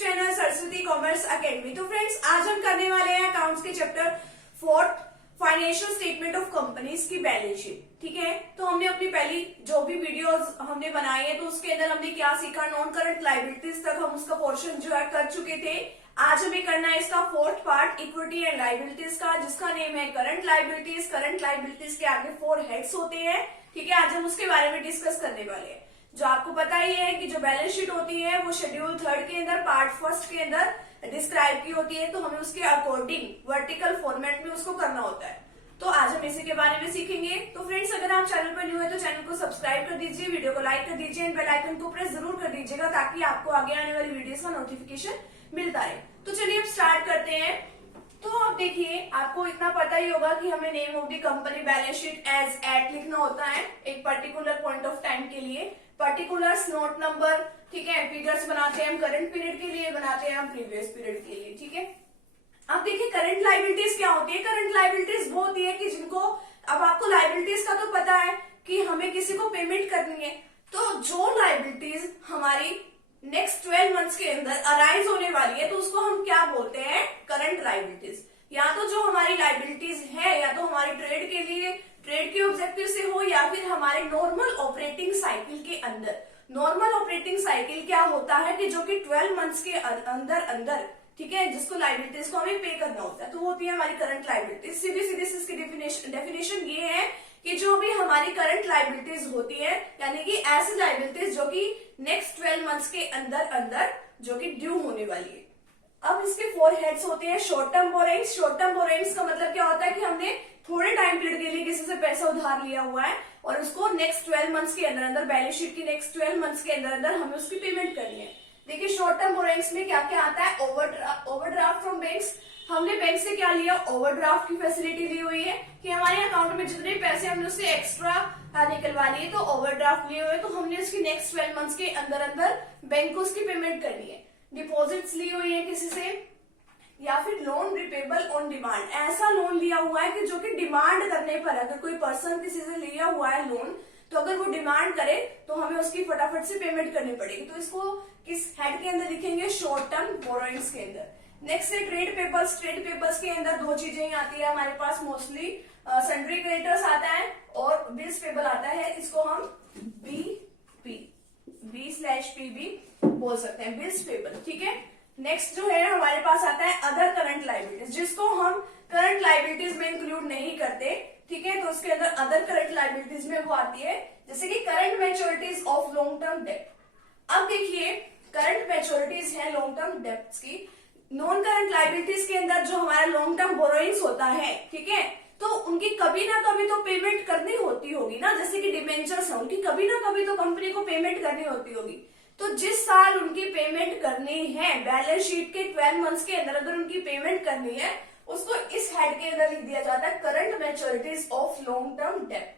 Channel Saraswati commerce academy. तो friends, आज हम करने वाले हैं अकाउंट्स के chapter 4 financial statement of companies की बैलेंस शीट। ठीक है, तो हमने अपनी पहली जो भी वीडियोस हमने बनाई है तो उसके अंदर हमने क्या सीखा, नॉन करंट लायबिलिटीज तक हम उसका पोर्शन जो है कर चुके थे। आज हमें करना है इसका fourth part, equity and liabilities का, जिसका नेम है करंट लायबिलिटीज। करंट लायबिलिटीज के आगे 4 हेड्स होते हैं। ठीक है, आज हम उसके बारे में डिस्कस करने वाले हैं। जो आपको पता ही है कि जो बैलेंस शीट होती है वो शेड्यूल 3 के अंदर पार्ट 1 के अंदर डिस्क्राइब की होती है, तो हमें उसके अकॉर्डिंग वर्टिकल फॉर्मेट में उसको करना होता है। तो आज हम इसी के बारे में सीखेंगे। तो फ्रेंड्स, अगर आप चैनल पर न्यू है तो चैनल को सब्सक्राइब कर दीजिए, वीडियो को लाइक कर दीजिए एंड बेल आइकन को प्रेस जरूर कर दीजिएगा ताकि आपको आगे आने वाली वीडियोस का नोटिफिकेशन मिलता रहे। तो चलिए अब स्टार्ट करते हैं। तो अब देखिए, आपको इतना पता ही होगा कि हमें name of the company balance sheet as at लिखना होता है एक पर्टिकुलर पॉइंट ऑफ टाइम के लिए। पर्टिकुलर्स, नोट नंबर, ठीक है, फिगर्स बनाते हैं हम करंट पीरियड के लिए, बनाते हैं हम प्रीवियस पीरियड के लिए। ठीक है, अब देखिए करंट लायबिलिटीज क्या होती है। करंट लायबिलिटीज वो होती है कि जिनको, अब आपको लायबिलिटीज का तो पता है कि हमें किसी को पेमेंट करनी है, तो जो लायबिलिटीज हमारी नेक्स्ट 12 मंथ्स के अंदर अराइज होने वाली है तो उसको हम क्या बोलते हैं, करंट लायबिलिटीज। या तो जो हमारी लायबिलिटीज है या तो हमारी ट्रेड के लिए, ट्रेड के ऑब्जेक्टिव से हो, या फिर हमारे नॉर्मल ऑपरेटिंग साइकिल के अंदर। नॉर्मल ऑपरेटिंग साइकिल क्या होता है कि जो कि 12 मंथ्स के अंदर अंदर, ठीक है, जिसको लायबिलिटीज को हमें पे करना होता है, तो वो होती है हमारी करंट लायबिलिटीज। सीधी सीधी इसकी डेफिनेशन ये है कि जो भी हमारी करंट लायबिलिटीज होती है, यानी कि ऐसी लायबिलिटीज जो कि नेक्स्ट 12 मंथ्स के अंदर अंदर जो कि ड्यू होने वाली है। अब इसके 4 हेड्स होते हैं। Short term borrowings. Short term borrowings का मतलब क्या होता है कि हमने थोड़े टाइम पीरियड के लिए किसी से पैसा उधार लिया हुआ है और उसको नेक्स्ट 12 मंथ्स के अंदर अंदर, बैलेंस शीट की नेक्स्ट 12 मंथ्स के अंदर अंदर हमें उसकी पेमेंट करनी है। देखिए, शॉर्ट टर्म बोरेंग्स में क्या क्या आता है, ओवरड्राफ्ट फ्रॉम बैंक्स। हमने बैंक से क्या लिया, ओवरड्राफ्ट की फैसिलिटी ली हुई है कि हमारे अकाउंट में जितने पैसे हमने उससे एक्स्ट्रा निकलवा लिए, तो ओवरड्राफ्ट लिए हुए, तो हमने उसकी नेक्स्ट 12 मंथ्स के अंदर अंदर बैंक को उसकी पेमेंट करनी है। डिपॉजिट्स ली हुई है किसी से, या फिर लोन रिपेबल ऑन डिमांड। ऐसा लोन लिया हुआ है कि जो कि डिमांड करने पर, अगर कोई पर्सन किसी से लिया हुआ है लोन, तो अगर वो डिमांड करे तो हमें उसकी फटाफट से पेमेंट करनी पड़ेगी। तो इसको किस हेड के अंदर लिखेंगे, शॉर्ट टर्म बोरोइंग्स के अंदर। नेक्स्ट है ट्रेड पेपर्स। ट्रेड पेपर्स के अंदर 2 चीजें ही आती है हमारे पास मोस्टली, सन्ड्री क्रेडिटर्स आता है और बिल्स पेबल आता है। इसको हम B/PB बोल सकते हैं, बिल्स पेबल। ठीक है, नेक्स्ट जो है हमारे पास आता है अदर करंट लायबिलिटीज, जिसको हम करंट लायबिलिटीज में इंक्लूड नहीं करते। ठीक है, तो उसके अंदर अदर करंट लायबिलिटीज में वो आती है, जैसे कि current मैच्योरिटीज of long term debt. अब देखिए, करंट मैच्योरिटीज है लॉन्ग टर्म डेट्स की। नॉन करंट लायबिलिटीज के अंदर जो हमारा लॉन्ग टर्म बोरोइंग्स होता है, ठीक है, तो उनकी कभी ना कभी तो पेमेंट करनी होती होगी ना, जैसे कि डिबेंचर्स है, उनकी कभी ना कभी तो कंपनी को पेमेंट करनी होती होगी। तो जिस साल उनकी पेमेंट करनी है, बैलेंस शीट के 12 मंथ्स के अंदर अगर उनकी पेमेंट करनी है, उसको इस हेड के अंदर लिख दिया जाता है current मैच्योरिटीज of long term debt.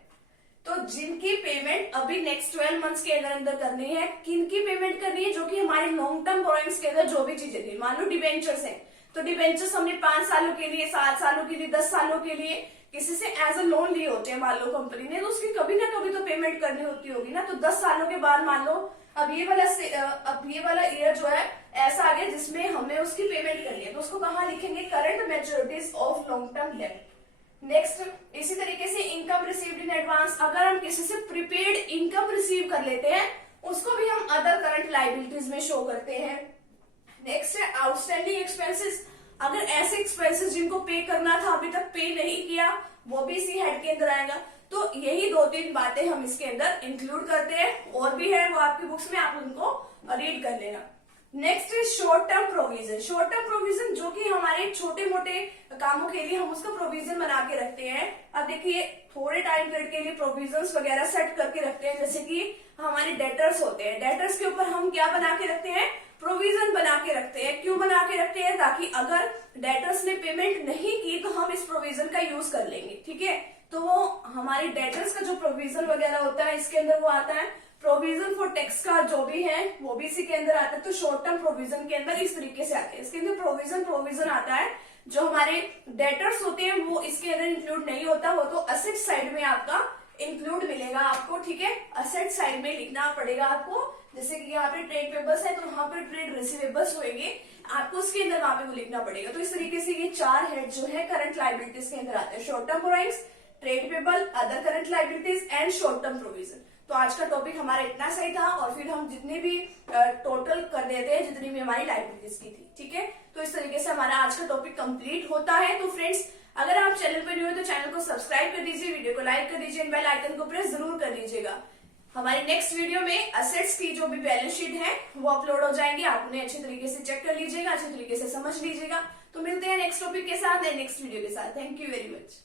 तो जिनकी पेमेंट अभी नेक्स्ट 12 मंथ्स के अंदर अंदर करनी है, किनकी पेमेंट करनी है, जो कि हमारी लॉन्ग टर्म बोरोइंग्स के अंदर जो भी चीजें थी, मान लो डिबेंचर्स है, तो डिबेंचर्स हमने 5 सालों के लिए, 7 सालों के लिए, 10 सालों के लिए किसी से एज अ लोन लिए होते हैं, मान लो कंपनी ने, तो उसकी कभी ना कभी तो पेमेंट करनी होती होगी ना। तो 10 सालों के बाद मान लो अब ये वाला ईयर जो है ऐसा आ गया जिसमें हमें उसकी पेमेंट करनी है, तो उसको कहाँ लिखेंगे, current मैच्योरिटीज of long term debt. Next, इसी तरीके से इनकम रिसीव्ड इन एडवांस। अगर हम किसी से प्रीपेड इनकम रिसीव कर लेते हैं, उसको भी हम अदर करंट लायबिलिटीज में शो करते हैं। नेक्स्ट है आउटस्टैंडिंग एक्सपेंसेस। अगर ऐसे एक्सपेंसेस जिनको पे करना था अभी तक पे नहीं किया, वो भी इसी हेड के अंदर आएगा। तो यही 2-3 बातें हम इसके अंदर इंक्लूड करते हैं, और भी है वो आपकी बुक्स में, आप उनको रीड कर लेना। Next is short term provision. Short term provision जो कि हमारे छोटे मोटे कामों के लिए हम उसका प्रोविजन बना के रखते हैं। अब देखिए, थोड़े टाइम पीरियड के लिए प्रोविजंस वगैरह सेट करके रखते हैं, जैसे कि हमारे डेटर्स होते हैं, डेटर्स के ऊपर हम क्या बना के रखते हैं, प्रोविजन बना के रखते हैं। क्यों बना के रखते हैं, ताकि अगर डेटर्स ने पेमेंट नहीं की तो हम इस प्रोविजन का यूज कर लेंगे। ठीक है, तो वो हमारी डेटर्स का जो प्रोविजन वगैरह होता है, इसके अंदर वो आता है। प्रोविजन फॉर टैक्स का जो भी है वो भी इसी के अंदर आता है। तो शॉर्ट टर्म प्रोविजन के अंदर इस तरीके से आते हैं। इसके अंदर प्रोविजन आता है। जो हमारे डेटर्स होते हैं वो इसके अंदर इंक्लूड नहीं होता, वो तो असेट साइड में आपका इंक्लूड मिलेगा आपको। ठीक है, असेट साइड में लिखना पड़ेगा आपको जैसे कि यहाँ पे ट्रेड पेबल्स है तो वहां पे ट्रेड रिसीवेबल्स होंगे, आपको उसके अंदर वहां पे वो लिखना पड़ेगा। तो इस तरीके से ये 4 हेड जो है करंट लाइबिलिटीज के अंदर आते हैं, short term borrowings, trade payable, other current liabilities and short term provision. तो आज का टॉपिक हमारा इतना सही था, और फिर हम जितने भी टोटल कर देते हैं जितनी भी हमारी लाइबिलिटीज की थी, ठीक है। तो इस तरीके से हमारा आज का टॉपिक कंप्लीट होता है। तो फ्रेंड्स, अगर आप चैनल पर न्यू है तो चैनल को सब्सक्राइब कर दीजिए, वीडियो को लाइक कर दीजिए, बेल आइकन को प्रेस जरूर कर दीजिएगा। हमारे नेक्स्ट वीडियो में असेट्स की जो भी बैलेंस शीट है वो अपलोड हो जाएंगे, आप उन्हें अच्छे तरीके से चेक कर लीजिएगा, अच्छे तरीके से समझ लीजिएगा। तो मिलते हैं नेक्स्ट टॉपिक के साथ, नेक्स्ट वीडियो के साथ। Thank you very much.